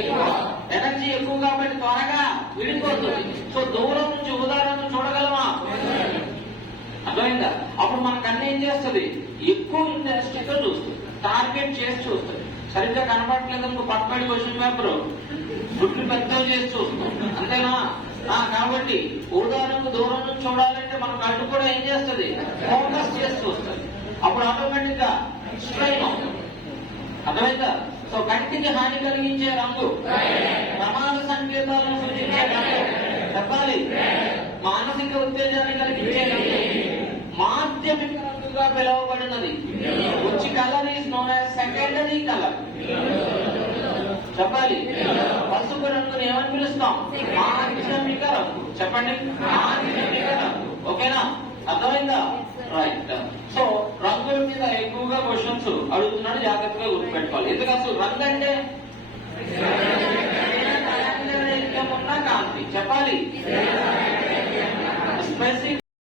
ఎక్కువ, ఎనర్జీ ఎక్కువ కాబట్టి త్వరగా విడిపోతుంది. సో దూరం నుంచి ఉదాహరణ చూడగలమా? అర్థమైందా? అప్పుడు మనకు అన్ని ఏం చేస్తుంది? ఎక్కువ ఇంట్రెస్ట్గా చూస్తుంది, టార్గెట్ చేసి చూస్తుంది. సరిగ్గా కనపడట్లేదు అనుకో పక్కడి క్వశ్చన్ పేపర్ దుడ్లు పెద్దవి చేసి చూస్తాం, అంతేనా? కాబట్టి ఉదాహరణకు దూరం నుంచి చూడాలంటే మన కళ్ళు కూడా ఏం చేస్తుంది? ఫోకస్ చేసి చూస్తుంది. అప్పుడు ఆటోమేటిక్ గా స్ట్రైన్ అవుతుంది. అర్థమైందా? సో కంటికి హాని కలిగించే రంగు, ప్రమాద సంకేతాలను సూచించే రంగు చెప్పాలి. మానసిక ఉత్తేజాన్ని కలిగించే రంగు మాధ్యమిక రంగుగా పిలువబడినది. Which colour is known as secondary colour చెప్పాలి. పసుపు రంగుని ఏమని పిలుస్తాం? మాధ్యమిక రంగు. చెప్పండి, మాధ్యమిక రంగు. ఓకేనా? అర్థమైందా? రైట్. సో రంగుల మీద ఎక్కువగా క్వశ్చన్స్ అడుగుతున్నాడు, జాగ్రత్తగా గుర్తుపెట్టుకోవాలి. ఎందుకు అసలు రంగు అంటే ఉన్న కాంతి చెప్పాలి. స్పెసిఫిక్